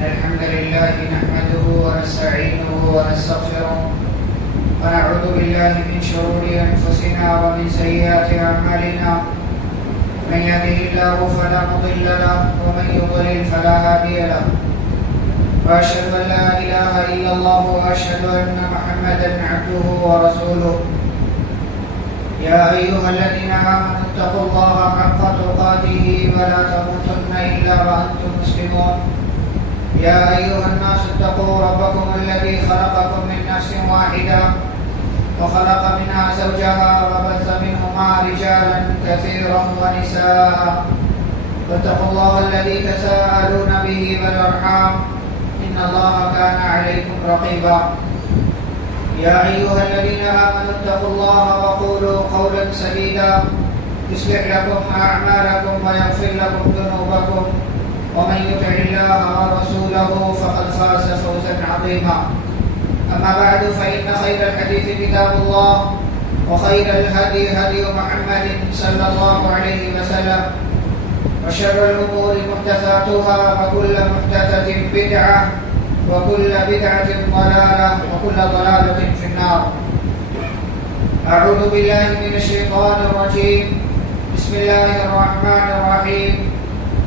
الحمد لله نحمده ونستعينه ونستغفره ونعوذ بالله من شرور أنفسنا ومن سيئات أعمالنا من يهده الله فلا مضل له ومن يضلل فلا هادي له وأشهد أن لا إله إلا الله وأشهد أن محمدا عبده ورسوله يا أيها الذين آمنوا اتقوا الله حق تقاته ولا تموتن إلا وأنتم مسلمون يا أيها الناس اتقوا ربكم الذي خلقكم من نفس واحدة وخلق منها زوجها وبث منهما رجالا كثيرا ونساء واتقوا الله الذي تساءلون به والأرحام إن الله كان عليكم رقيبا يا أيها الذين آمنوا اتقوا الله وقولوا قولا سديدا يصلح لكم أعمالكم ويغفر لكم ذنوبكم ومن يطع الله ورسوله فقد فاز فوزا عظيما أما بعد فإن خير الحديث كتاب الله وخير الهدي هدي محمد صلى الله عليه وسلم وشر الأمور محدثاتها وكل محدثة بدعة وكل بدعة ضلالة وكل ضلالة في النار. أعوذ بالله من الشيطان الرجيم. بسم الله الرحمن الرحيم.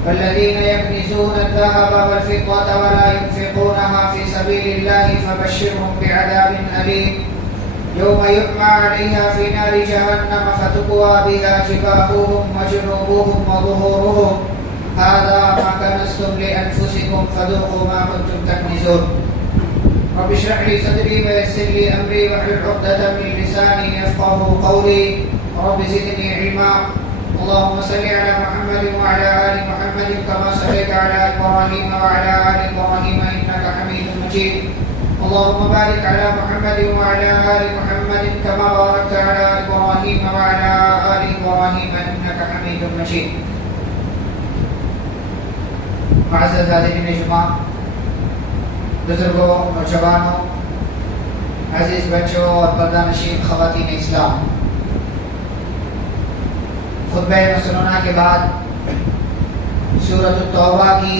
والذين يكنزون الذهب والفضة ولا ينفقونها في سبيل الله فبشرهم بعذاب أليم يوم يحمى عليها في نار جهنم فتكوى بها جباههم وجنوبهم وظهورهم هذا ما كنزتم لأنفسكم فذوقوا ما كنتم تكنزون. رب اشرح لي صدري ويسر لي أمري واحلل عقدة من لساني يفقهوا قولي رب زدني علما. اللهم صل على محمد وعلى آل محمد كما صليت على إبراهيم وعلى آل إبراهيم إنك حميد مجيد. اللهم بارك على محمد وعلى آل محمد كما باركت على إبراهيم وعلى آل إبراهيم إنك حميد مجيد. معزز حاضرین جمعہ، بزرگوں، نوجوانوں، عزیز بچوں اور پردہ نشین خواتین اسلام، خطبہ مسنونہ کے بعد سورۃ التوبہ کی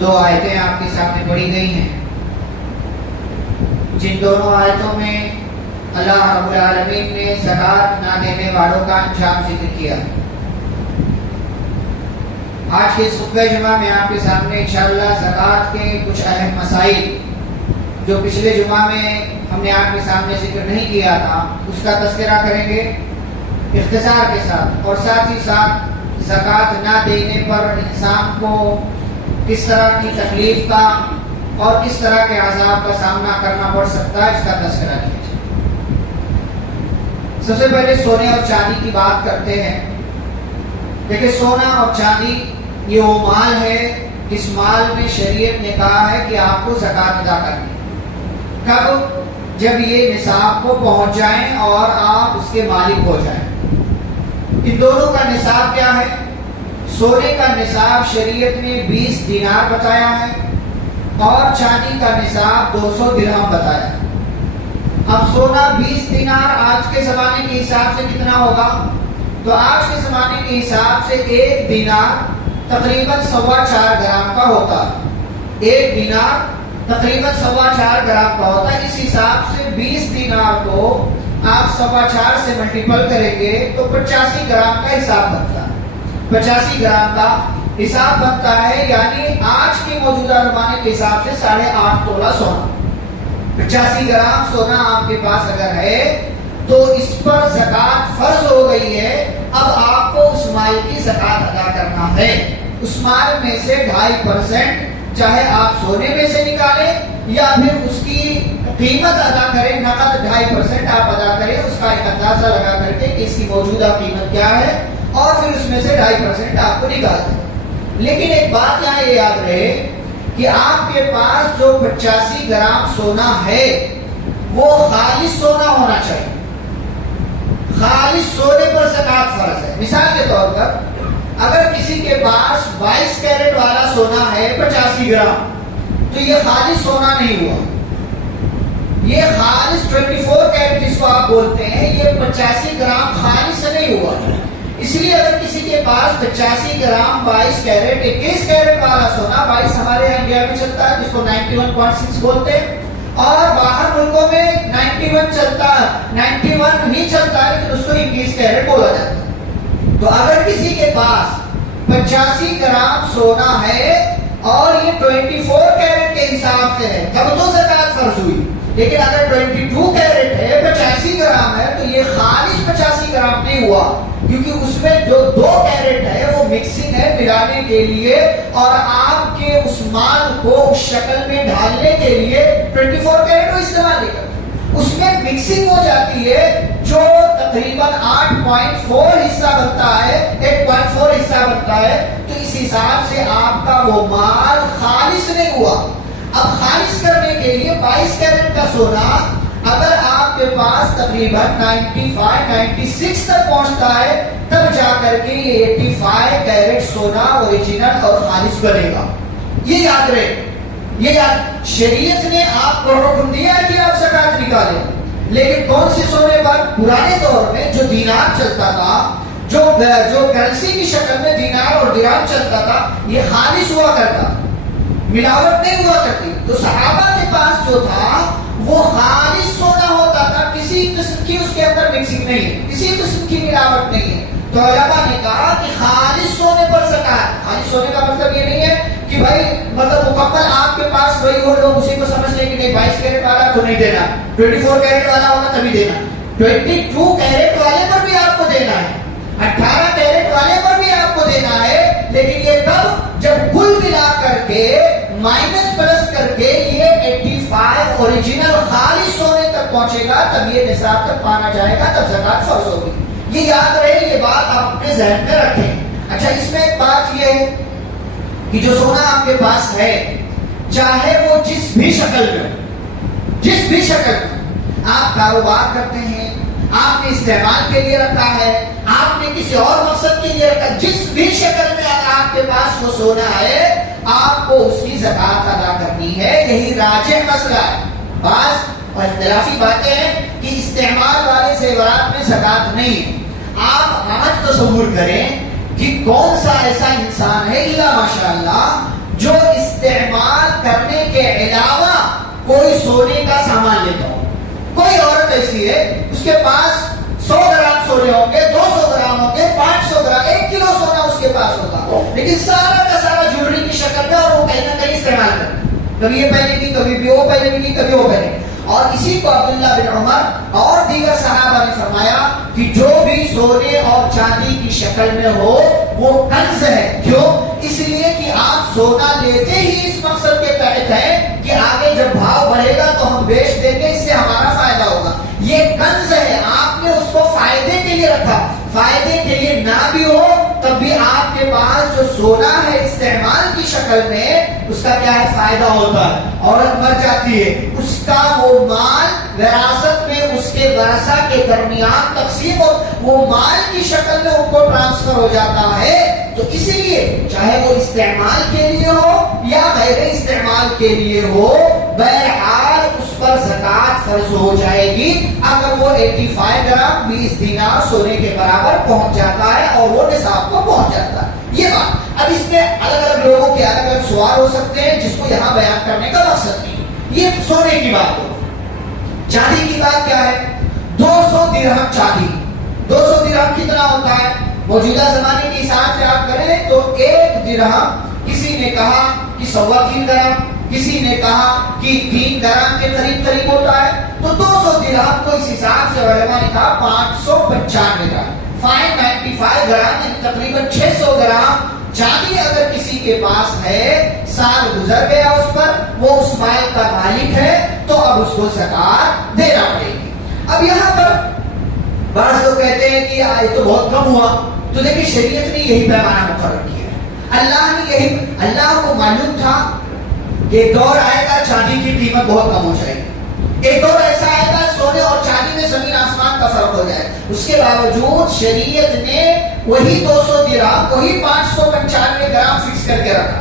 2 آیتیں آپ کے سامنے پڑھی گئی ہیں، جن دونوں آیتوں میں اللہ رب العالمین نے زکوٰۃ نہ دینے والوں کا انجام ذکر کیا. آج کے اس خطبہ جمعہ میں آپ کے سامنے انشاءاللہ زکوٰۃ کے کچھ اہم مسائل جو پچھلے جمعہ میں ہم نے آپ کے سامنے ذکر نہیں کیا تھا اس کا تذکرہ کریں گے اختصار کے ساتھ، اور ساتھ ہی ساتھ زکوٰۃ نہ دینے پر انسان کو کس طرح کی تکلیف کا اور کس طرح کے عذاب کا سامنا کرنا پڑ سکتا ہے اس کا تذکرہ کیا جائے. سب سے پہلے سونے اور چاندی کی بات کرتے ہیں. دیکھیں، سونا اور چاندی یہ وہ مال ہے جس مال میں شریعت نے کہا ہے کہ آپ کو زکوٰۃ ادا کرنی. کب؟ جب یہ نصاب کو پہنچ جائیں اور آپ اس کے مالک ہو جائیں. ان دونوں کا نصاب کیا ہے؟ سونے کا نصاب شریعت نے 20 دینار بتایا ہے اور چاندی کا نصاب 200 درہم بتایا ہے. اب سونا 20 دینار آج کے زمانے کے حساب سے کتنا ہوگا؟ تو آج کے زمانے کے حساب سے 1 دینار تقریباً 4.25 گرام کا ہوتا ہے. 1 دینار تقریباً 4.25 گرام کا ہوتا ہے. اس حساب سے 20 دینار کو آپ 4.25 سے ملٹیپل کریں گے تو 85 گرام کا حساب بنتا ہے. 85 گرام کا حساب بنتا ہے، یعنی آج کے موجودہ زمانے کے حساب سے 8.5 تولہ سونا. 85 گرام سونا آپ کے پاس اگر ہے تو اس پر زکوٰۃ فرض ہو گئی ہے. اب آپ کو اس مال کی زکوٰۃ ادا کرنا ہے. اس مال میں سے 2.5% چاہے آپ سونے میں سے نکالیں یا پھر اس کی قیمت ادا کریں، نقد 2.5% آپ ادا کریں، اس کا ایک اندازہ لگا کر کے کہ اس کی موجودہ قیمت کیا ہے اور پھر اس میں سے 2.5% آپ کو نکال دیں. لیکن ایک بات یہاں یہ یاد رہے کہ آپ کے پاس جو 85 گرام سونا ہے وہ خالص سونا ہونا چاہیے. خالص سونے پر زکوٰۃ فرض ہے. مثال کے طور پر اگر کسی کے پاس 22 کیرٹ والا سونا ہے 85 گرام تو یہ خالص سونا نہیں ہوا. یہ خالص 24 کیرٹ جس کو آپ بولتے ہیں یہ 85 گرام خالص سے نہیں ہوا. اس لیے اگر کسی کے پاس 85 گرام 22 کیرٹ 21 کیرٹ والا سونا 22 انڈیا میں چلتا ہے جس کو 91.6 بولتے ہیں، اور باہر ملکوں میں 91 چلتا ہے، 91 ہی چلتا ہے لیکن اس کو 21 کیرٹ بولا جاتا ہے۔ تو اگر کسی کے پاس 85 گرام سونا ہے اور یہ 24 کیرٹ کے حساب سے ہے تب تو زکات فرض ہوئی، لیکن اگر 22 کیرٹ ہے 85 گرام ہے تو یہ خالص 85 گرام نہیں ہوا، کیونکہ اس میں جو 2 کیرٹ ہے وہ مکسنگ ہے ملانے کے لیے، اور آپ کے اس مال کو اس شکل میں ڈھالنے کے لیے 24 کیرٹ کو استعمال نہیں کرتے، اس میں مکسنگ ہو جاتی ہے جو تقریباً 8.4 حصہ بنتا ہے، 8.4 حصہ بنتا ہے، تو اس حساب سے آپ کا وہ مال خالص نہیں ہوا۔ اب خالص کرنے کے لیے 22 کیرٹ کا سونا اگر آپ کے پاس تقریباً 95-96 تک پہنچتا ہے تب جا کر کے یہ 85 کیرٹ سونا اوریجنل اور خالص بنے گا۔ یہ یاد رہے، یہ یاد، شریعت نے آپ کو حکم دیا کہ آپ زکات نکالیں، لیکن کون سے سونے پر؟ پرانے دور میں جو دینار چلتا تھا، جو کرنسی کی شکل میں دینار اور درہم چلتا تھا، یہ خالص ہوا کرتا، ملاوٹ نہیں ہوا کرتی۔ تو صحابہ کے پاس جو تھا وہ خالص سونا ہوتا تھا، کسی قسم کی اس کے اندر مکسنگ نہیں ہے، کسی قسم کی ملاوٹ نہیں ہے۔ تو علماء نے کہا کہ خالص سونے پر زکات، خالص سونے کا مطلب یہ نہیں ہے کہ بھائی مطلب مکمل آپ کے پاس وہی ہو، لوگ اسی کو سمجھ لیں کہ نہیں 22 کیرٹ والا تو نہیں دینا، 24 کیرٹ والا ہوگا تبھی دینا، 22 کیرٹ والے پر بھی آپ کو دینا ہے، 18 کیرٹ والے پر بھی آپ کو دینا ہے، لیکن یہ کب؟ جب کل ملا کر کے مائنس پلس کر کے یہ 85 اوریجنل خالص سونے تک پہنچے گا تب یہ نصاب تک پانا جائے گا، تب زکات فرض ہوگی۔ یہ یاد رہے، یہ بات آپ اپنے ذہن میں رکھیں۔ اچھا، اس میں ایک بات یہ ہے کہ جو سونا آپ کے پاس ہے چاہے وہ جس بھی شکل میں ہو، جس بھی شکل میں، آپ کاروبار کرتے ہیں، آپ نے استعمال کے لیے رکھا ہے، آپ نے کسی اور مقصد کے لیے رکھا، جس بھی شکل میں آپ کے پاس وہ سونا ہے آپ کو اس کی زکات ادا کرنی ہے۔ یہی راجح مسئلہ ہے۔ بعض اختلافی باتیں ہیں کہ استعمال والے زیورات میں زکات نہیں ہے۔ آپ آج تصور کریں کہ کون سا ایسا انسان ہے اللہ ماشاءاللہ جو استعمال کرنے کے علاوہ کوئی سونے کا سامان لیتا ہو۔ کوئی عورت ایسی ہے اس کے پاس 100 گرام سونے ہوں گے، 200 گرام ہوں گے، 500 گرام، 1 کلو سونا اس کے پاس ہوگا، لیکن سارا کا سارا جویلری کی شکل میں، اور وہ کہیں نہ کہیں استعمال کرتے، کبھی یہ پہنے گی، کبھی بھی وہ پہنے گی، کبھی وہ پہنے گی۔ اور اسی کو عبداللہ بن عمر اور دیگر صحابہ نے فرمایا کہ جو بھی سونے اور چاندی کی شکل میں ہو وہ کنز ہے۔ کیوں؟ اس لیے کہ آپ سونا لیتے ہی اس مقصد کے تحت ہے کہ آگے جب بھاؤ بڑھے گا تو ہم بیچ دیں گے، اس سے ہمارا فائدہ ہوگا۔ یہ کنز ہے، آپ نے اس کو فائدے کے لیے رکھا، فائدے کے لیے نہ بھی ہو تب بھی آپ کے پاس جو سونا ہے استعمال کی شکل میں اس کا کیا ہے؟ فائدہ ہوتا ہے۔ عورت مر جاتی ہے، اس کا وہ مال وراثت میں اس کے ورثہ کے درمیان تقسیم ہو، وہ مال کی شکل میں ان کو ٹرانسفر ہو جاتا ہے۔ تو اسی لیے چاہے وہ استعمال کے لیے ہو یا غیر استعمال کے لیے ہو، بہرحال اس پر زکات فرض ہو جائے گی اگر وہ 85 گرام 20 دینار سونے کے برابر پہنچ جاتا ہے اور وہ نصاب کو پہنچ جاتا ہے۔ یہ بات، اب اس میں الگ الگ لوگوں کے الگ الگ سوال ہو سکتے ہیں جس کو یہاں بیان کرنے کا مقصد نہیں۔ یہ سونے کی بات ہو۔ چاندی کی بات کیا ہے؟ 200 درہم چاندی، 200 درہم کتنا ہوتا ہے؟ موجودہ زمانے کے حساب سے آپ کریں تو 1 درہم کسی نے کہا کہ 3.25 گرام، کسی نے کہا کہ 3 گرام کے قریب ہوتا ہے، تو 200 درہم کو اس حساب سے علماء نے کہا 595 گرام، 595 گرام، تقریباً 600 گرام چاندی اگر کسی کے پاس ہے، سال گزر گیا اس پر، وہ اس مال کا مالک ہے، تو اب اس کو زکات دینا پڑے گی۔ اب یہاں پر بعض لوگ کہتے ہیں کہ یہ تو بہت کم ہوا، تو دیکھیں شریعت نے یہی پیمانہ مقرر کیا ہے۔ اللہ کو معلوم تھا کہ ایک دور آئے گا چاندی کی قیمت بہت کم ہو جائے گی، ایک دور ایسا آئے گا سونے اور چاندی میں زمین آسمان کا فرق ہو جائے، اس کے باوجود شریعت نے وہی 200 درہم، وہی 595 گرام فکس کر کے رکھا۔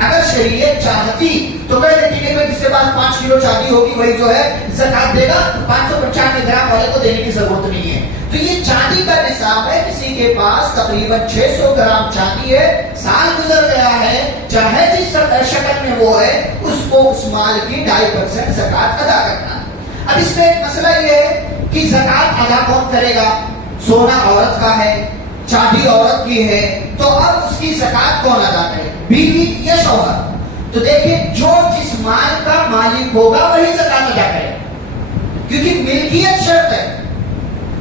اگر شریعت چاہتی تو کہہ دیتی کہ جس کے پاس 5 کلو چاندی ہوگی وہی جو ہے زکات دے گا، 595 گرام والے کو دینے کی ضرورت نہیں ہے۔ تو یہ چاندی کا نصاب ہے، کسی کے پاس تقریباً 600 گرام چاندی ہے، سال گزر گیا ہے، چاہے جس شکل میں وہ ہے، اس کو اس مال کی 2.5% زکات ادا کرنا۔ اب اس میں ایک مسئلہ یہ ہے کہ زکات ادا کون کرے گا؟ سونا عورت کا ہے، چاندی عورت کی ہے، تو اب اس کی زکات کون ادا کرے، بیوی یا شوہر؟ تو دیکھیں جو جس مال کا مالک ہوگا وہی زکات ادا کرے، کیونکہ ملکیت شرط ہے۔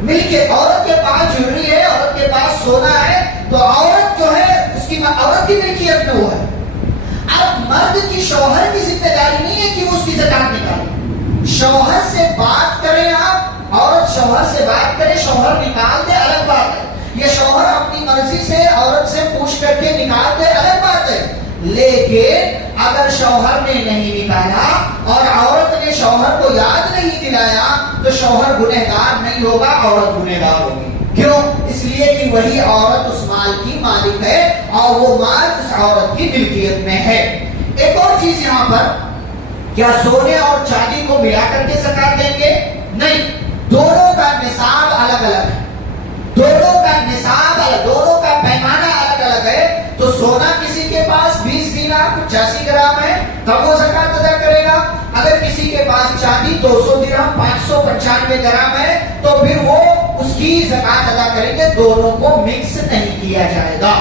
ملکیت، عورت کے پاس جویلری ہے، عورت کے پاس سونا ہے، تو عورت جو ہے اس کی عورت کی ملکیت میں وہ ہے۔ اب مرد کی شوہر کی ذمہ داری نہیں ہے کہ وہ اس کی زکات نکالے۔ شوہر سے بات کریں آپ، عورت شوہر سے بات کرے، شوہر نکال دے، الگ بات ہے۔ یہ شوہر اپنی مرضی سے عورت سے پوچھ کر کے نکال دے، الگ بات ہے۔ لیکن اگر شوہر نے نہیں نکالا اور عورت نے شوہر کو یاد نہیں دلایا تو شوہر گنہگار نہیں ہوگا، عورت گنہگار ہوگی۔ کیوں؟ اس لیے کہ وہی عورت اس مال کی مالک ہے اور وہ مال اس عورت کی ملکیت میں ہے۔ ایک اور چیز یہاں پر، کیا سونے اور چاندی کو ملا کر کے زکات دیں گے؟ نہیں، دونوں کا نصاب الگ الگ ہے، دونوں کا نصاب الگ، دونوں کا پیمانہ الگ الگ ہے۔ تو سونا کسی کے پاس 20 دینار 85 گرام ہے تب وہ زکات ادا کرے گا، اگر کسی کے پاس چاندی 200 درہم 595 گرام ہے تو پھر وہ اس کی زکات ادا کریں گے، دونوں کو مکس نہیں کیا جائے گا۔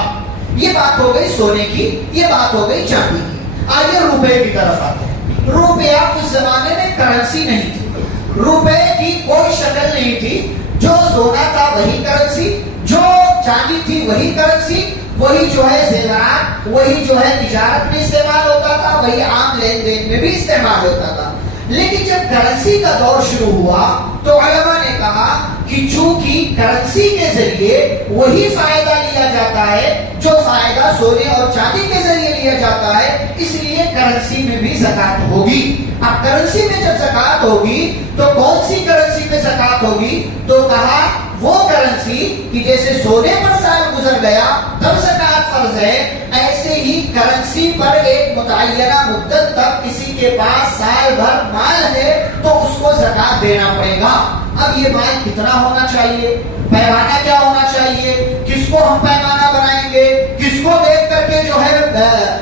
یہ بات ہو گئی سونے کی، یہ بات ہو گئی چاندی کی۔ آئیے روپے کی طرف آتے ہیں۔ روپیہ اس زمانے میں کرنسی نہیں تھی، روپے کی کوئی شکل نہیں تھی، جو سونا تھا وہی کرنسی، جو چاندی تھی وہی کرنسی، وہی جو ہے زیورات، وہی جو ہے تجارت میں استعمال ہوتا تھا، وہی عام لین دین میں بھی استعمال ہوتا تھا۔ لیکن جب کرنسی کا دور شروع ہوا تو علماء نے کہا کہ چونکہ کرنسی کے ذریعے وہی فائدہ لیا جاتا ہے جو فائدہ سونے اور چاندی کے ذریعے لیا جاتا ہے، اس لیے کرنسی میں بھی زکات ہوگی۔ اب کرنسی میں جب زکات ہوگی تو کون سی کرنسی میں زکات ہوگی؟ تو کہا وہ کرنسی کہ جیسے سونے پر سال گزر گیا تب زکات فرض ہے، ایسے ہی کرنسی پر ایک متعینہ مدت تک کسی کے پاس سال بھر مال ہے تو اس کو زکات دینا پڑے گا۔ اب یہ مال کتنا ہونا چاہیے، پیمانہ کیا ہونا چاہیے، کس کو ہم پیمانہ بنائیں گے، کس کو دیکھ کر کے جو ہے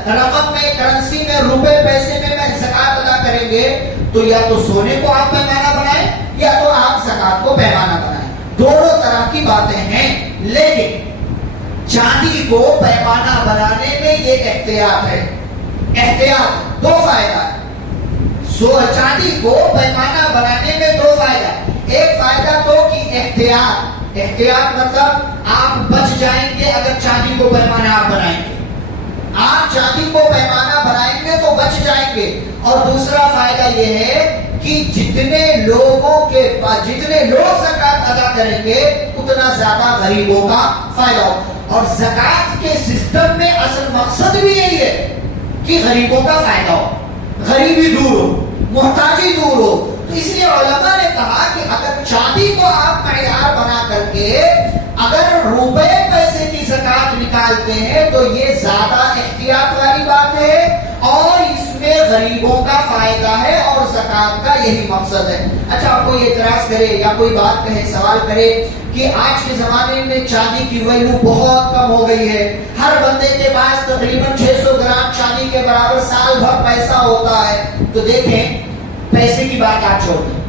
رقم میں، کرنسی میں، روپے پیسے میں زکات ادا کریں گے؟ تو یا تو سونے کو آپ پیمانہ بنائیں یا تو آپ زکات کو پیمانہ بنائیں، دونوں طرح کی باتیں ہیں۔ لیکن چاندی کو پیمانہ بنانے میں یہ احتیاط ہے، احتیاط، دو فائدہ ہے۔ چاندی کو پیمانہ بنانے میں دو فائدہ، ایک فائدہ تو کہ احتیاط، احتیاط مطلب آپ بچ جائیں گے اگر چاندی کو پیمانہ آپ بنائیں گے، آپ چاندی کو پیمانہ بنائیں گے تو بچ جائیں گے۔ اور دوسرا فائدہ یہ ہے کہ جتنے لوگوں کے پاس، جتنے لوگ زکات ادا کریں گے اتنا زیادہ غریبوں کا فائدہ ہو۔ اور زکات کے سسٹم میں اصل مقصد بھی یہی ہے کہ غریبوں کا فائدہ ہو، غریبی دور ہو، محتاجی دور ہو۔ تو اس لیے علماء نے کہا کہ اگر چاندی کو آپ معیار بنا کر کے اگر روپے پیسے کی زکات نکالتے ہیں تو یہ زیادہ احتیاط والی بات ہے اور اس میں غریبوں کا فائدہ ہے اور زکات کا یہی مقصد ہے۔ اچھا، آپ کوئی اعتراض کرے یا کوئی بات کہے، سوال کرے کہ آج کے زمانے میں چاندی کی ویلیو بہت کم ہو گئی ہے، ہر بندے کے پاس تقریباً 600 گرام چاندی کے برابر سال بھر پیسہ ہوتا ہے، تو دیکھیں پیسے کی بات آپ چھوڑ دیں،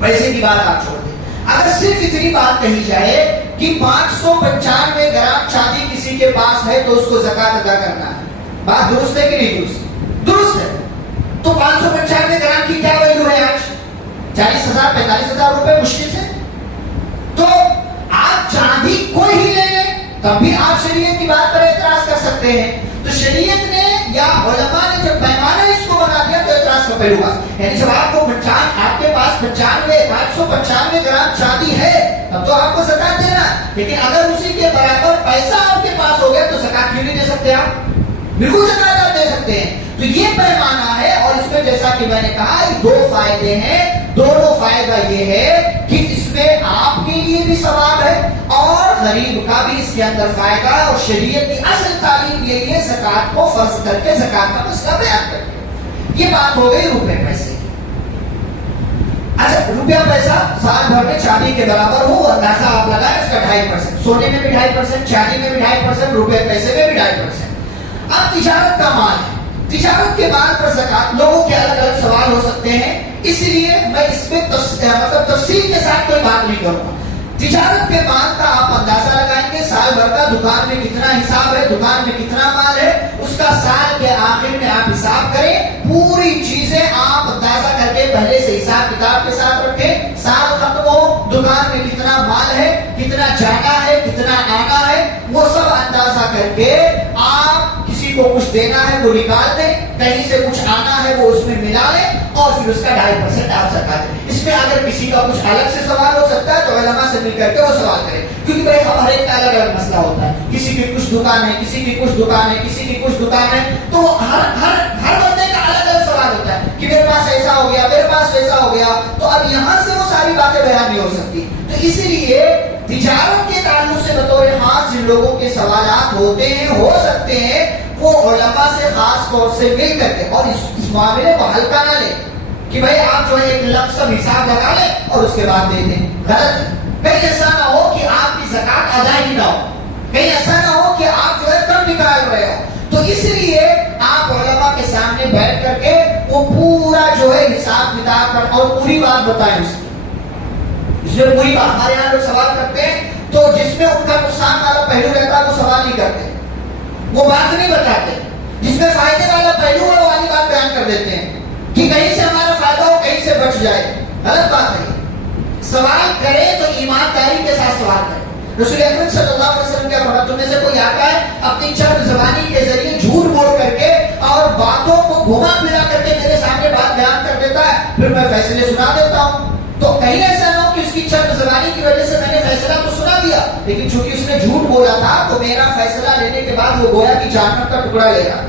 پیسے کی بات آپ چھوڑ دیں، اگر صرف اتنی بات کہی جائے کہ 595 گرام چاندی کسی کے پاس ہے تو اس کو زکات ادا کرنا ہے، بات درست ہے کہ نہیں درست؟ درست ہے۔ تو 595 گرام کی کیا ویلیو ہے آج؟ 40,000 45,000 روپے مشکل سے۔ تو آپ چاندی کو ہی لے لیں تب بھی آپ شریعت کی بات پر اعتراض کر سکتے ہیں۔ تو شریعت نے یا علماء نے جب پیمانہ اس کو بنا دیا تو اعتراض کا پہلو بات، یعنی جب آپ کے پاس 595 گرام چاندی ہے تب تو آپ کو زکات دینا ہے، لیکن اگر اسی کے برابر پیسہ آپ کے پاس ہو گیا تو زکات کیوں نہیں دے سکتے آپ؟ بالکل زکات آپ دے سکتے ہیں۔ تو یہ پیمانہ ہے اور اس میں جیسا کہ میں نے کہا دو فائدے ہیں، دونوں فائدہ یہ ہے کہ اس میں آپ کے لیے بھی ثواب ہے اور غریب کا بھی اس کے اندر فائدہ ہے، اور شریعت کی اصل تعلیم یہی ہے زکات کو فرض کر کے زکات کا مسئلہ بیان کر کے۔ یہ بات ہو گئی روپے پیسے کی۔ اچھا روپیہ پیسہ سال بھر میں چاندی کے برابر ہو، اندازہ آپ لگائیں اس کا 2.5%، سونے میں بھی 2.5%، چاندی میں بھی 2.5%، روپے پیسے میں بھی 2.5%۔ اب تجارت کا مال ہے، تجارت کے مال پر زکات لوگوں کے الگ الگ سوال ہو سکتے ہیں، اس لیے میں اس میں تفصیل کے ساتھ کوئی بات نہیں کروں گا۔ تجارت کے مال کا آپ اندازہ لگائیں گے، سال بھر کا دکان میں کتنا حساب ہے، دکان میں کتنا مال ہے، اس کا سال کے آخر میں آپ حساب کریں، پوری چیزیں آپ اندازہ کر کے پہلے سے حساب کتاب کے ساتھ رکھیں، سال ختم ہو دکان میں کتنا مال ہے، کتنا جانا ہے، کتنا آنا ہے، وہ سب اندازہ کر کے آپ کسی کو کچھ دینا ہے وہ نکال دیں، کہیں سے کچھ آنا ہے وہ اس میں ملا لیں، اور پھر اس کا 2.5% آپ زکات دیں۔ اس میں اگر کسی کا کچھ الگ سے سوال ہو سکتا ہے تو علماء سے مل کر کے وہ سوال کریں، کیونکہ بھائی ہر ایک کا الگ الگ مسئلہ ہوتا ہے، کسی کی کچھ دکان ہے، کسی کی کچھ دکان ہے، کسی کی کچھ دکان ہے، تو ہر بندے کا الگ الگ سوال ہوتا ہے کہ میرے پاس ایسا ہو گیا، میرے پاس ویسا ہو گیا، تو اب یہاں سے وہ ساری باتیں بیان نہیں ہو سکتی۔ تو اسی لیے تجارت کے تعلق سے بطور خاص جن لوگوں کے سوالات ہوتے ہیں، ہو سکتے ہیں، وہ علماء سے خاص طور سے مل کر کے اور اس معاملے کو ہلکا نہ لیں کہ بھائی آپ جو ہے ایک لمپ سم حساب لگا لیں اور اس کے بعد دے دیں، غلط ہے۔ کہیں ایسا نہ ہو کہ آپ کی زکات ادا ہی نہ ہو، کہیں ایسا نہ ہو کہ آپ جو ہے کم نکال رہے ہو، تو اس لیے آپ علماء کے سامنے بیٹھ کر کے وہ پورا جو ہے حساب کتاب کر اور پوری بات بتائیں، اس میں پوری بات۔ ہمارے یہاں لوگ سوال کرتے ہیں تو جس میں ان کا نقصان والا پہلو رہتا ہے وہ سوال نہیں کرتے، وہ بات نہیں بتاتے، جس میں فائدے والا پہلو ہے وہ والی بات بیان کر دیتے ہیں کہ کہیں سے ہمارا فائدہ ہو کہیں سے بچ جائے، غلط بات ہے۔ سوال کرے تو ایمانداری کے ساتھ سوال کرے۔ رسول اکرم صلی اللہ علیہ وسلم کیا فرمایا، تم میں سے کوئی آتا ہے اپنی چند زبانی کے ذریعے جھوٹ بول کر کے اور باتوں کو گھما پھرا کر کے میرے سامنے بات بیان کر دیتا ہے، پھر میں فیصلے سنا دیتا ہوں، تو کہیں ایسا نہ ہو کہ اس کی چند زبانی کی وجہ سے میں نے فیصلہ تو سنا دیا، لیکن چونکہ اس نے جھوٹ بولا تھا تو میرا فیصلہ لینے کے بعد وہ گویا کہ جہنم کا ٹکڑا لے گا۔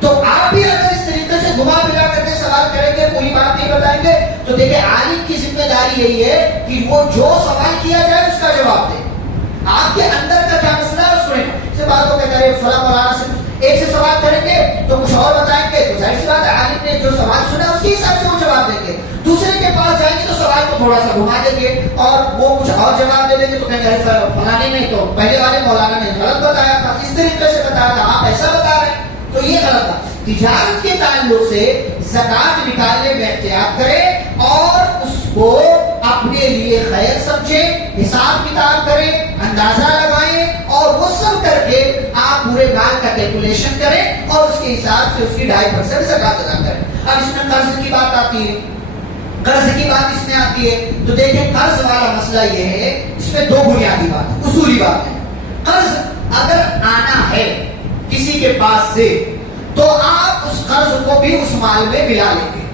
تو آپ بھی اگر اس طریقے سے گھما پھرا کر کے سوال کریں گے، پوری بات نہیں بتائیں گے، تو دیکھیں عالم کی ذمہ داری یہی ہے کہ وہ جو سوال کیا جائے اس کا جواب دے۔ آپ کے اندر کا کیا مسئلہ ہے اس کو سے باتوں کے کرے، فلاں مولانا سے ایک سے سوال کریں گے تو کچھ اور بتائیں گے، تو ظاہر سی بات ہے عالم نے جو سوال سنا اس کے حساب سے وہ جواب دیں گے۔ دوسرے کے پاس جائیں گے تو سوال کو تھوڑا سا گھما دیں گے اور وہ کچھ اور جواب دے دیں گے، تو کہیں گے فلاں نے نہیں، تو پہلے والے مولانا نے غلط بتایا تھا، اس طریقے سے بتایا تھا، آپ ایسا بتا رہے ہیں، تو یہ غلط تھا۔ تجارت کے تعلق سے زکات نکالنے میں احتیاط کریں اور اس کو اپنے لیے خیر سمجھیں، حساب کتاب کریں، اندازہ لگائیں اور وہ سب کر کے آپ پورے مال کا کیلکولیشن کریں اور اس کے حساب سے اس کی 2.5% زکات ادا کریں۔ اب اس میں قرض کی بات آتی ہے، قرض کی بات اس میں آتی ہے، تو دیکھیں قرض والا مسئلہ یہ ہے، اس میں دو بنیادی بات اصولی بات ہے۔ قرض اگر آنا ہے کسی کے پاس سے تو آپ اس قرض کو بھی اس مال میں ملا لیں گے،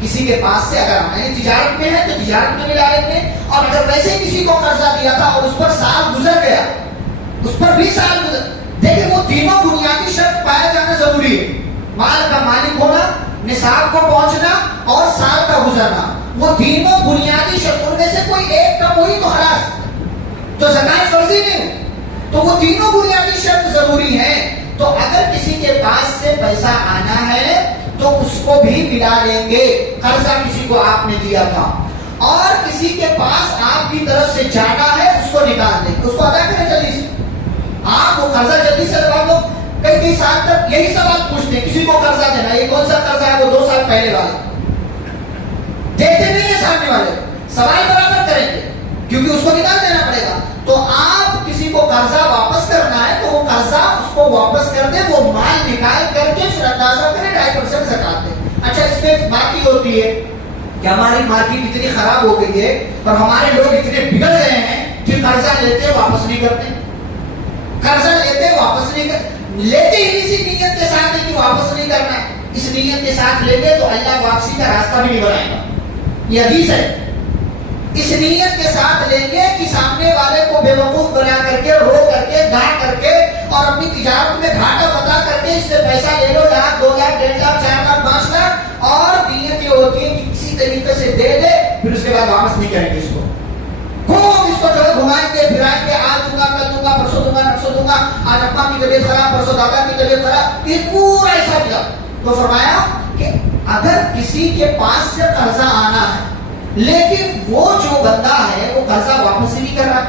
کسی کے پاس سے اگر آنا ہے تجارت میں ہے تو تجارت میں ملا لیں گے، اور اگر ویسے کسی کو قرضہ دیا تھا اور اس پر سال گزر گیا، اس پر بھی سال گزر، دیکھیں وہ تینوں بنیادی شرط پایا جانا ضروری ہے، مال کا مالک ہونا، نصاب کو پہنچنا اور سال کا گزرنا، وہ تینوں بنیادی شرط، ان میں سے کوئی ایک کم ہوئی تو خلاص، تو زکات فرضی نہیں، تو وہ تینوں بنیادی شرط ضروری ہیں۔ تو اگر کسی کے پاس سے پیسہ آنا ہے تو اس کو بھی ملا لیں گے، قرضہ کسی کو آپ نے دیا تھا اور کسی کے پاس آپ کی طرف سے جانا ہے، اس کو نکال دیں، اس کو ادا کریں جلدی سے، آپ وہ قرضہ جلدی سے لگا دو۔ کئی سال تک یہی سوال پوچھتے ہیں، کسی کو قرضہ دینا، یہ کون سا قرضہ ہے؟ وہ 2 سال پہلے والا، دیتے نہیں ہے سامنے والے، سوال برابر کریں گے کیونکہ اس کو نکال دینا پڑے گا۔ تو آپ کسی کو قرضہ واپس کرنا ہے تو وہ قرضہ اس کو واپس کر دے، وہ مال نکال کر کے پھر اندازہ کرے 2.5% زکات دے۔ اچھا اس میں بات یہ ہوتی ہے کہ ہماری مارکیٹ اتنی خراب ہو گئی ہے اور ہمارے لوگ اتنے بگڑ گئے ہیں کہ قرضہ لیتے واپس نہیں کرتے، قرضہ لیتے واپس نہیں کرتے، لیتے ہی اسی نیت کے ساتھ کہ واپس نہیں کرنا ہے، اس نیت کے ساتھ لیں گے تو اللہ واپسی کا راستہ بھی نہیں بنائے گا، یہ حدیث ہے۔ اس نیت کے ساتھ لیں گے کہ سامنے والے کو بے وقوف بنا کر کے، رو کر کے، گا کر کے اور اپنی تجارت میں گھاٹا بتا کر کے اس سے پیسہ لے لو، 1 لاکھ 2 لاکھ 1.5 لاکھ 4 لاکھ 5 لاکھ، اور نیت یہ ہوتی ہے کہ کسی طریقے سے دے دے پھر اس کے بعد واپس نہیں کریں گے اس کو، خوب اس کو جو ہے گھمائیں گے پھرائیں گے، آج دوں گا کل دوں گا پرسوں دوں گا نرسوں دوں گا، آج ابا کی طبیعت خراب پرسوں دادا کی طبیعت خراب، یہ پورا ایسا کیا۔ تو فرمایا کہ اگر کسی کے پاس سے قرضہ آنا ہے لیکن وہ جو بندہ ہے وہ قرضہ واپس ہی نہیں کر رہا.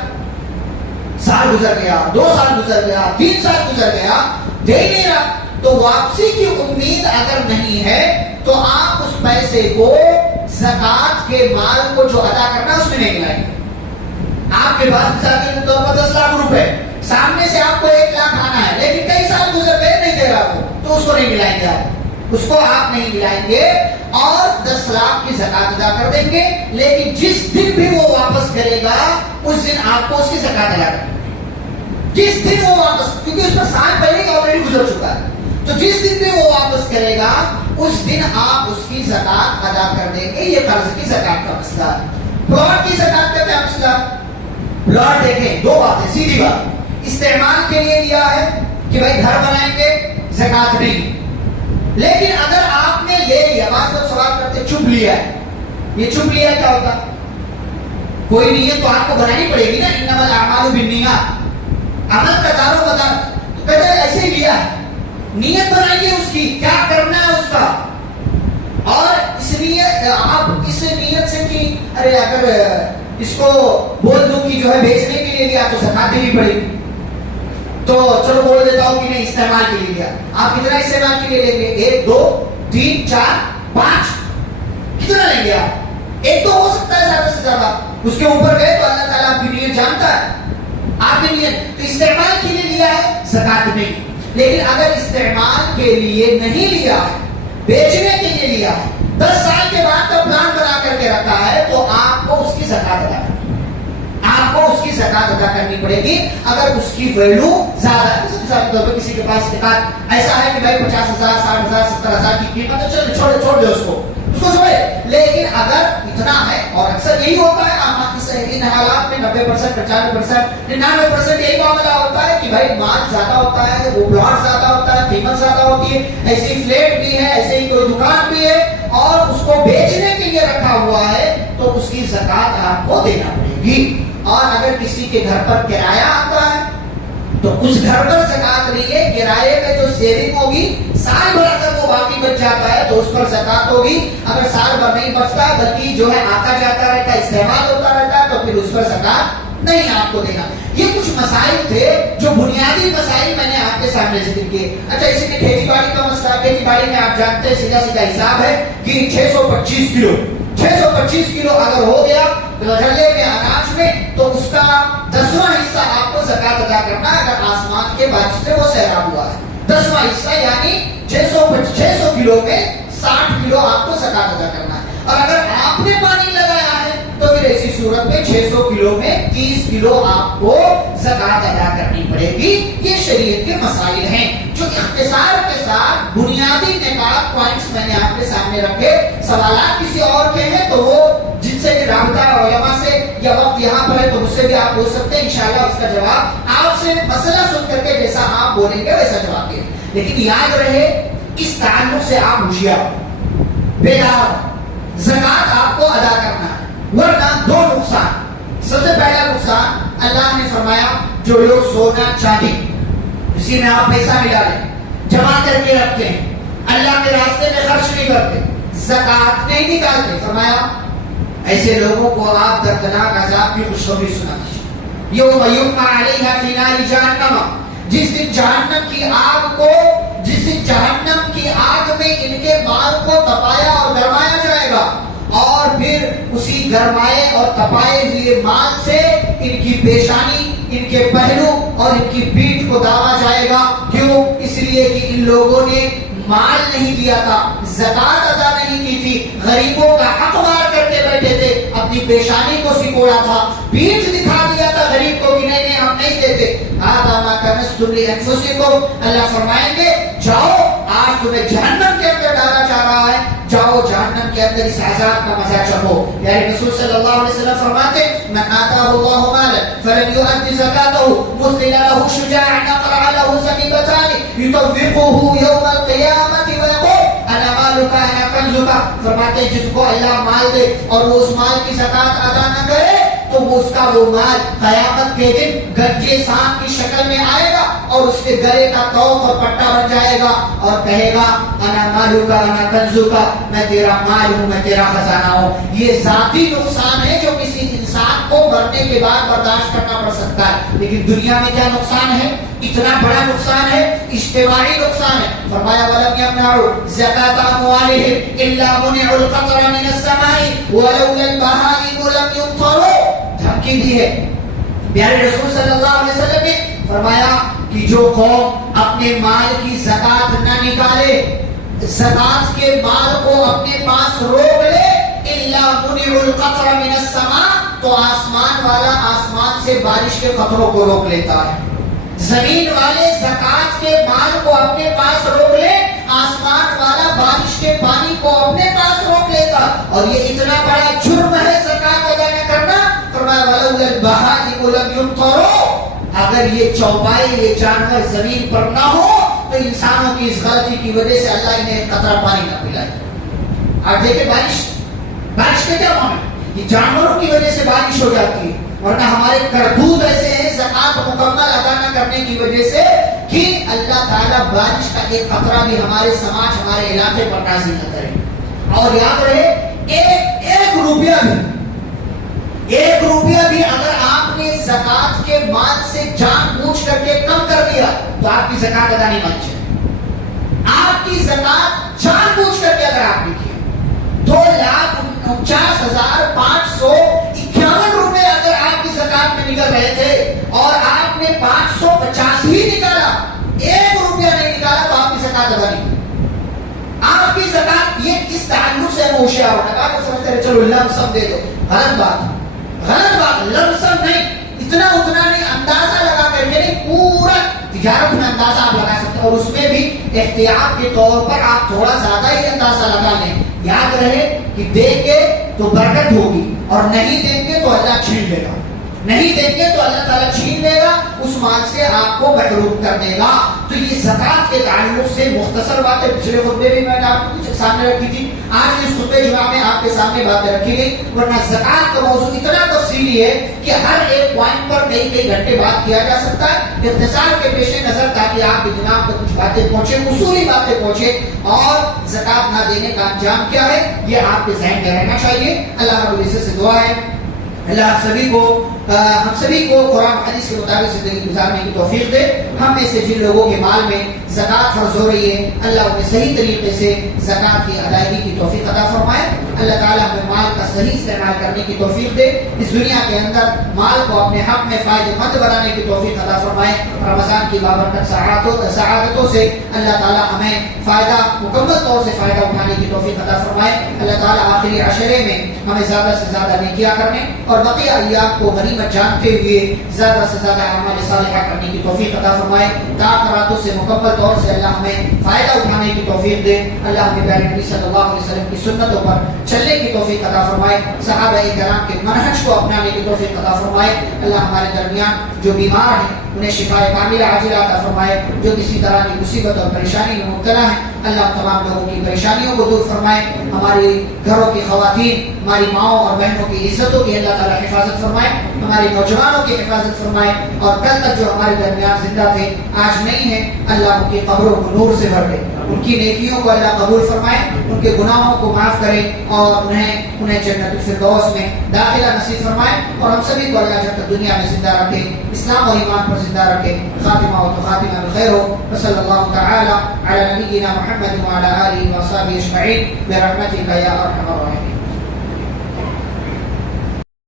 سال گزر گیا, 2 سال گزر گیا, 3 سال گزر گیا, دے نہیں رہا. تو واپسی کی امید اگر نہیں ہے تو آپ اس پیسے کو زکات کے مال کو جو ادا کرنا اس میں نہیں ملائیں گے. آپ کے پاس مثال کے طور پر 10 لاکھ روپے, سامنے سے آپ کو 1 لاکھ آنا ہے, لیکن کئی سال گزر گئے نہیں دے رہا وہ, تو اس کو نہیں ملائیں گے. آپ اس کو آپ نہیں ملائیں گے اور 10 لاکھ کی زکات ادا کر دیں گے. لیکن جس دن بھی وہ واپس کرے گا اس دن آپ کو اس کی زکات ادا کرنی ہے. جس دن وہ واپس, کیونکہ اس پر سال پہلے کا آلریڈی گزر چکا ہے, تو جس دن بھی وہ واپس کرے گا اس دن آپ اس کی زکات ادا کر دیں گے. یہ قرض کی زکات کا مسئلہ ہے. پلاٹ کی زکات کا کیا مسئلہ؟ پلاٹ دیکھیں, 2 باتیں, سیدھی بات. استعمال کے لیے لیا ہے کہ بھائی گھر بنائیں گے, زکات نہیں. لیکن اگر آپ نے لے لیا, بعض لوگ سوال کرتے چپ لیا ہے, یہ چپ لیا کیا ہوتا؟ کوئی نیت تو آپ کو بنانی پڑے گی نا. انما الاعمال بالنیات, عمل کا دار و مدار. تو کہتے ہیں ایسے ہی لیا ہے, نیت بنائیے اس کی, کیا کرنا ہے اس کا. اور اس لیے آپ اس نیت سے کہ ارے اگر اس کو بول دوں کہ جو ہے بیچنے کے لیے لیا تو زکات دینی پڑے گی, تو چلو بول دیتا ہوں کہ نہیں استعمال کے لیے لیا. آپ کتنا استعمال کے لیے لیں گے؟ 1 2 3 4 5, کتنا لیں گے آپ؟ 1 تو ہو سکتا ہے زیادہ سے زیادہ, اس کے اوپر گئے تو اللہ تعالیٰ آپ کی نیت جانتا ہے. آپ نے نیت تو استعمال کے لیے لیا ہے, زکات نہیں. لیکن اگر استعمال کے لیے نہیں لیا ہے, بیچنے کے لیے لیا ہے, 10 سال کے بعد کا پلان بنا کر کے رکھا ہے, تو آپ کو اس کی زکات ادا کرنی ہے. آپ کو اس کی زکات ادا کرنی پڑے گی. اگر اس کی ویلو زیادہ ہے, مثال کے طور پر کسی کے پاس زکات ایسا ہے کہ بھائی 50,000 60,000 70,000 کی قیمت ہے, چلو چھوڑ دے اس کو چھوڑے. لیکن اگر اتنا ہے, اور اکثر یہی ہوتا ہے ان حالات میں 90% 95% 99% یہی معاملہ ہوتا ہے کہ بھائی مال زیادہ ہوتا ہے, وہ پلاٹ زیادہ ہوتا ہے, قیمت زیادہ ہوتی ہے, ایسی فلیٹ بھی ہے, ایسے ہی کوئی دکان بھی ہے, اور اس کو بیچنے کے لیے رکھا ہوا ہے, تو اس کی زکات آپ کو دینا پڑے گی. اور اگر کسی کے گھر پر کرایہ آتا ہے تو اس گھر پر زکات نہیں ہے. کرائے میں جو سیونگ ہوگی, سال بھر اگر وہ باقی بچ جاتا ہے تو اس پر زکات ہوگی. اگر سال بھر نہیں بچتا بلکہ جو ہے آتا جاتا رہتا ہے, استعمال ہوتا رہتا ہے, تو پھر اس پر زکات نہیں آپ کو دینا. یہ کچھ مسائل تھے جو بنیادی مسائل میں نے آپ کے سامنے ذکر کیے. اچھا, اسی میں کھیتی باڑی کا مسئلہ. کھیتی باڑی میں آپ جانتے ہیں سیدھا سیدھا حساب ہے کہ 625 کلو اگر ہو گیا غلے میں, اناج میں, تو اس کا 10واں حصہ آپ کو زکات ادا کرنا ہے. اگر آسمان کے بارش سے وہ سیراب ہوا ہے, 10واں حصہ یعنی 600 کلو میں 60 کلو آپ کو زکات ادا کرنا ہے. اور اگر آپ نے پانی لگایا ہے تو پھر ایسی صورت میں 600 کلو میں 30 کلو آپ کو زکات ادا کرنی پڑے گی. یہ شریعت کے مسائل ہیں جو اختصار کے ساتھ بنیادی نکات پوائنٹس میں نے آپ کے سامنے رکھے. سوالات کسی اور کے ہیں تو وہ جن سے بھی رابطہ علماء سے, یا وقت یہاں پر ہے تو مجھ سے بھی آپ پوچھ سکتے ہیں. انشاءاللہ اس کا جواب آپ سے مسئلہ سن کر کے جیسا آپ بولیں گے ویسا جواب دیں. لیکن یاد رہے اس تعلق سے آپ ہوشیار بیدار, زکات آپ کو ادا کرنا ہے, ورنہ 2 نقصان. سب سے پہلا نقصان اللہ نے فرمایا جو لوگ سونا چاندی اسی میں آپ پیسہ ملا لیں, جمع کر کے رکھتے ہیں, اللہ کے راستے میں خرچ نہیں کرتے, زکات نہیں نکالتے, فرمایا ایسے لوگوں کو آپ دردناک عذاب کی خوشخبری سنا دیجیے. یوم یحمى علیہا فی نار جہنم, جس دن جہنم کی آگ میں ان کے مال کو تپایا اور گرمایا جائے گا, اور پھر اسی گرمائے اور تپائے ہوئے مال سے ان کی پیشانی, ان کے پہلو اور ان کی پیٹھ کو داغا جائے گا. کیوں؟ اس لیے کہ ان لوگوں نے مال نہیں دیا تھا, زکات ادا نہیں کی تھی, غریبوں کا حق مار کر کے بیٹھے تھے, اپنی پیشانی کو سکوڑا تھا, پیٹھ دکھا دیا تھا غریب کو کہ نہیں ہم نہیں دیتے. هذا ما كنزتم لانفسكم, اللہ فرمائیں گے جاؤ آج تمہیں جہنم کے اندر ڈالا جا رہا ہے, جاؤ جہنم کے اندر اس عذاب کا مزہ چکھو. یعنی رسول صلی اللہ علیہ وسلم فرماتے من آتاه الله مالا فلم يؤد زكاته مثل له شجاعا اقرع له سبيبتان يطوقه يوم القيامة ويقول انا مالك انا کنزك. فرماتے جس کو اللہ مال دے اور وہ اس مال کی زکات ادا نہ کرے تو اس کا وہ مال قیامت کے دن گنجے سانپ کی شکل میں آئے گا اور اس کے گلے کا توق اور پٹا بن جائے گا اور کہے گا انا مالو کا انا کنزو کا، میں تیرا مال ہوں، میں تیرا خزانہ ہوں۔ یہ ذاتی نقصان ہے جو کسی انسان کو مرنے کے بعد برداشت کرنا پڑ سکتا ہے، لیکن دنیا میں کیا نقصان ہے؟ اتنا بڑا نقصان ہے، اجتماعی نقصان ہے۔ فرمایا وَلَمْ يَمْنَعُوا زَكَاةَ أَمْوَالِهِمْ إِلَّا مُنِعُوا الْقَطْرَ مِنَ السَّمَاءِ وَلَوْلَا الْبَهَائِمُ لَمْ يُمْطَرُوا۔ دھمکی دی ہے پیارے رسول صلی اللہ علیہ وسلم نے، فرمایا کہ جو قوم اپنے مال کی زکات نہ نکالے، زکات کے مال کو اپنے پاس روک لے، الا منع القطر من السماء، تو آسمان والا آسمان سے بارش کے قطروں کو روک لیتا ہے۔ زمین والے زکات کے مال کو اپنے پاس روک لے، آسمان والا بارش کے پانی کو اپنے پاس روک لیتا۔ اور یہ اتنا بڑا جرم ہے زکات ادا نہ کرنا۔ فرمایا ولولا البهائم لم يمطروا، اگر یہ چوپائے، یہ جانور زمین پر نہ ہو تو انسانوں کی اس غلطی کی وجہ سے اللہ انہیں ایک قطرہ پانی نہ پلائے۔ آپ دیکھیں بارش کا کیا معاملہ، یہ جانوروں کی وجہ سے بارش ہو جاتی ہے، ورنہ ہمارے کرتوت ایسے ہیں زکات مکمل ادا نہ کرنے کی وجہ سے کہ اللہ تعالیٰ بارش کا ایک قطرہ بھی ہمارے سماج، ہمارے علاقے پر نازل نہ کرے۔ اور یاد رہے ایک روپیہ بھی اگر آپ نے زکات کے مال سے جان بوجھ کر کے کم کر دیا تو آپ کی زکات ادا نہیں بن جائے۔ آپ کی زکات جان بوجھ کر کے اگر آپ نے کیا 2,49,551 روپے اگر آپ کی زکات میں نکل رہے تھے اور آپ نے 550 ہی نکالا، 1 روپیہ نہیں نکالا تو آپ کی زکات ادا نہیں ہوئی۔ آپ کی زکات یہ اس تعلق سے ہوشیار ہونا، آپ سمجھتے ہیں چلو لمسم دے دو، غلط بات، لمسم نہیں، اتنا نہیں، اندازہ لگا کر کے نہیں، پورا تجارت میں اندازہ آپ لگا سکتے ہیں، اور اس میں بھی احتیاط کے طور پر آپ تھوڑا زیادہ ہی اندازہ لگا لیں۔ یاد رہے کہ دیں گے تو برکت ہوگی، اور نہیں دیں گے تو اللہ چھین لے گا، نہیں دیں گے تو اللہ تعالیٰ چھین لے گا، اس مال سے آپ کو محروم کر دے گا۔ تو یہ زکات کے تعلق سے مختصر باتیں پچھلے خطبے بھی میں نے آپ کو کچھ سامنے رکھی تھی، آج اس خطبے جمعہ میں آپ کے سامنے باتیں رکھی گئی، ورنہ زکات کا موضوع اتنا تفصیلی ہے کہ ہر ایک پوائنٹ پر کئی گھنٹے بات کیا جا سکتا ہے۔ اختصار کے پیش نظر تاکہ آپ کے جناب کو کچھ باتیں پہنچے، اصولی باتیں پہنچے، اور زکات نہ دینے کا انجام کیا ہے یہ آپ کے ذہن میں رہنا چاہیے۔ اللہ رب العزت سے دعا ہے اللہ ہم سبھی کو قرآن حدیث کے مطابق زندگی گزارنے کی توفیق دے۔ ہم میں سے جن لوگوں کے مال میں زکات فرض ہو رہی ہے، اللہ انہیں صحیح طریقے سے زکات کی ادائیگی کی توفیق عطا فرمائے۔ اللہ تعالیٰ ہمیں مال کا صحیح استعمال کرنے کی توفیق دے، اس دنیا کے اندر مال کو اپنے حق میں فائدہ مند بنانے کی توفیق عطا فرمائے۔ رمضان کی بابرکت سعادتوں سے اللہ تعالیٰ ہمیں فائدہ، مکمل طور سے فائدہ اٹھانے کی توفیق عطا فرمائے۔ اللہ تعالیٰ آخری عشرے میں ہمیں زیادہ سے زیادہ نیکیاں کرنے اور بقیہ ایام کو غنیمت جانتے ہوئے زیادہ سے زیادہ اعمال صالحہ کرنے کی توفیق عطا فرمائے۔ تاخیراتوں سے مکمل طور سے اللہ ہمیں فائدہ اٹھانے کی توفیق دے۔ اللہ ہمیں پیارے نبی صلی اللہ علیہ وسلم کی سنتوں پر چلنے کی توفیق عطا فرمائے، صحابہ کرام کے منہج کو اپنانے کی توفیق عطا فرمائے۔ اللہ ہمارے درمیان جو بیمار ہیں انہیں شفائے کاملہ عاجلہ عطا فرمائے، جو کسی طرح کی مصیبت اور پریشانی میں مبتلا ہیں اللہ تمام لوگوں کی پریشانیوں کو دور فرمائے۔ ہماری گھروں کی خواتین، ہماری ماؤں اور بہنوں کی عزتوں کی اللہ تعالیٰ حفاظت فرمائے، ہمارے نوجوانوں کی حفاظت فرمائے، اور کل تک جو ہمارے درمیان زندہ تھے آج نہیں ہیں اللہ ان کی قبروں کو نور سے بھر دے، ان کی نیکیوں کو اللہ قبول فرمائے، ان کے گناہوں کو معاف کرے اور انہیں جنت الفردوس میں داخلہ نصیب فرمائے، اور ہم سبھی کو اللہ جب تک دنیا میں زندہ رکھے اسلام اور ایمان پر زندہ رکھے، خاتمہ و خاتمہ بالخیر ہو۔ وصلی اللہ تعالی علی نبینا محمد وعلی آلہ وصحبہ اجمعین برحمتک یا ارحم الراحمین۔